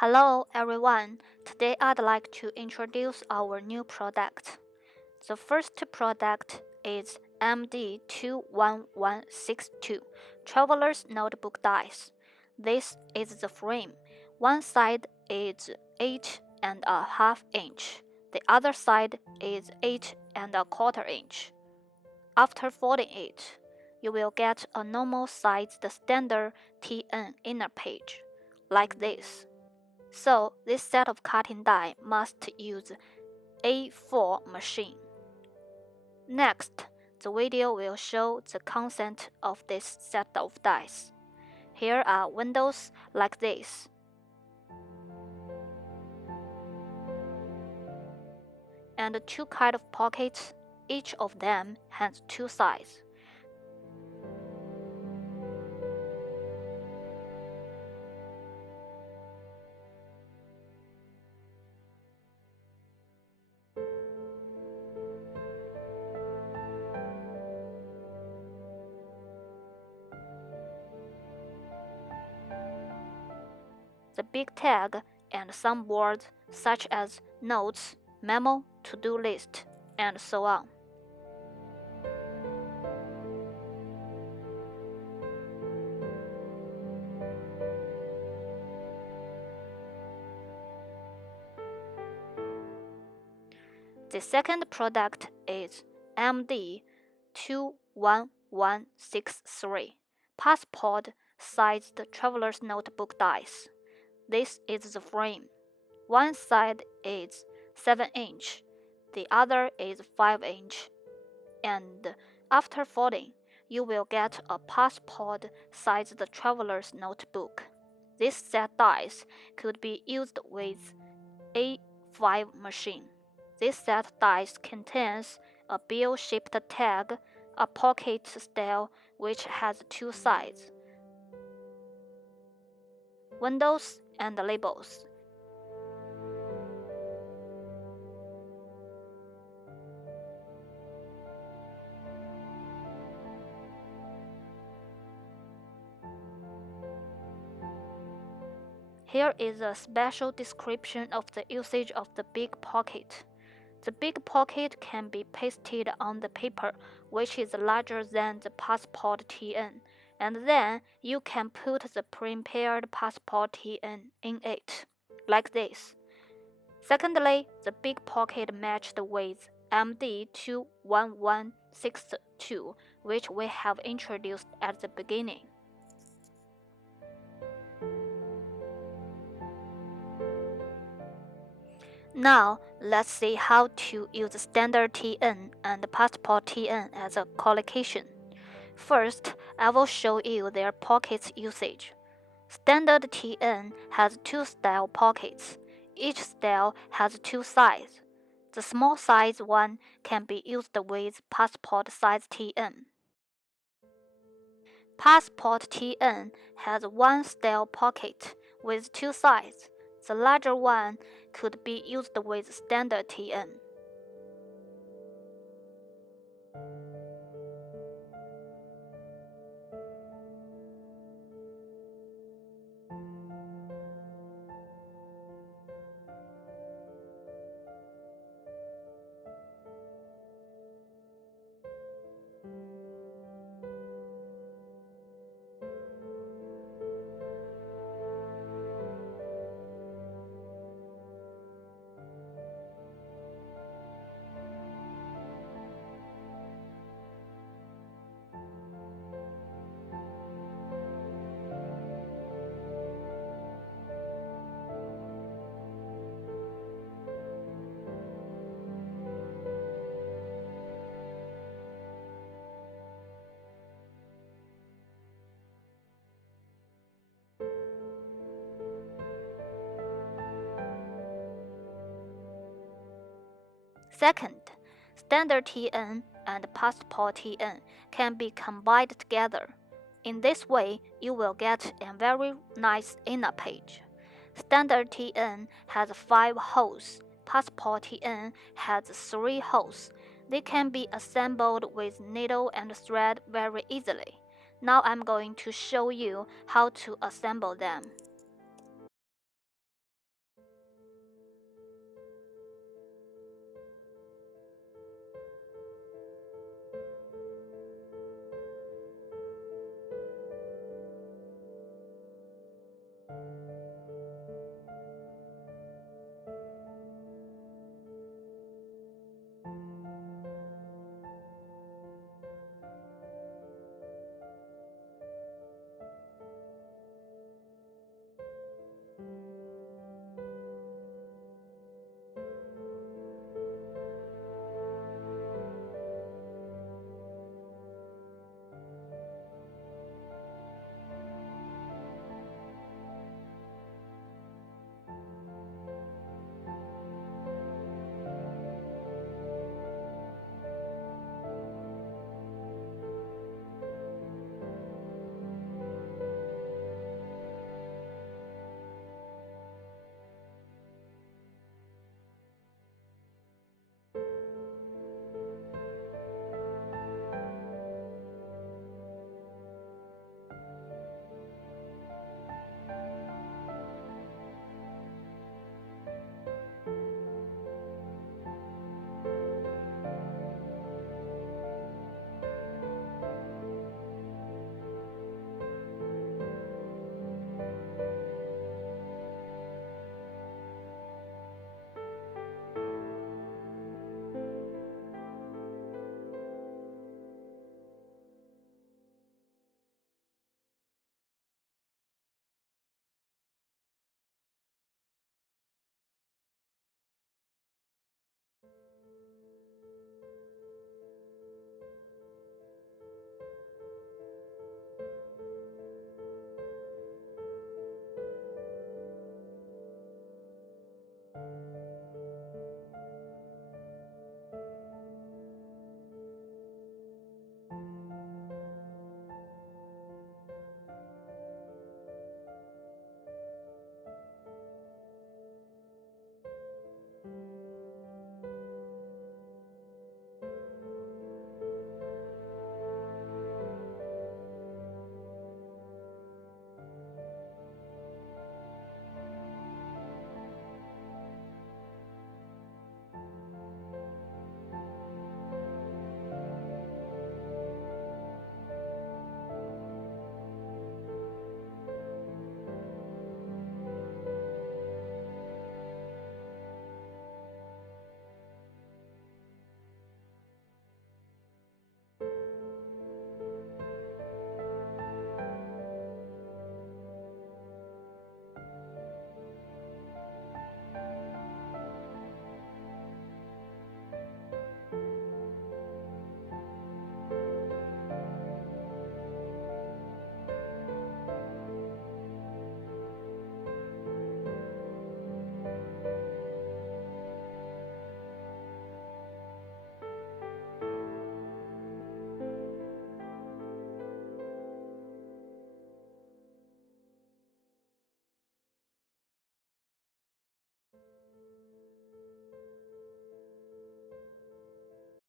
Hello everyone, today I'd like to introduce our new product. The first product is MD21162 Traveler's Notebook Dice. This is the frame. One side is 8.5 inch. The other side is 8.25 inch. After folding it, you will get a normal sized standard TN inner page, like this. So this set of cutting die must use A4 machine. Next, the video will show the content of this set of dies. Here are windows like this. And two kind of pockets, each of them has two sides. The big tag and some words such as notes, memo, to-do list, and so on. The second product is MD21163 Passport Sized Traveler's Notebook Dice. This is the frame. One side is 7 inch, the other is 5 inch, and after folding, you will get a passport-sized traveler's notebook. This set dice could be used with A5 machine. This set dice contains a bill-shaped tag, a pocket style which has two sides, windows, and labels. Here is a special description of the usage of the big pocket. The big pocket can be pasted on the paper, which is larger than the passport TN, and then you can put the prepared passport TN in it, like this. Secondly, the big pocket matched with MD21162, which we have introduced at the beginning. Now, let's see how to use standard TN and passport TN as a collocation. First, I will show you their pockets usage. Standard TN has two style pockets. Each style has two sides. The small size one can be used with passport size TN. Passport TN has one style pocket with two sides. The larger one could be used with standard TN. Second, standard TN and passport TN can be combined together. In this way, you will get a very nice inner page. Standard TN has 5 holes, passport TN has 3 holes. They can be assembled with needle and thread very easily. Now I'm going to show you how to assemble them.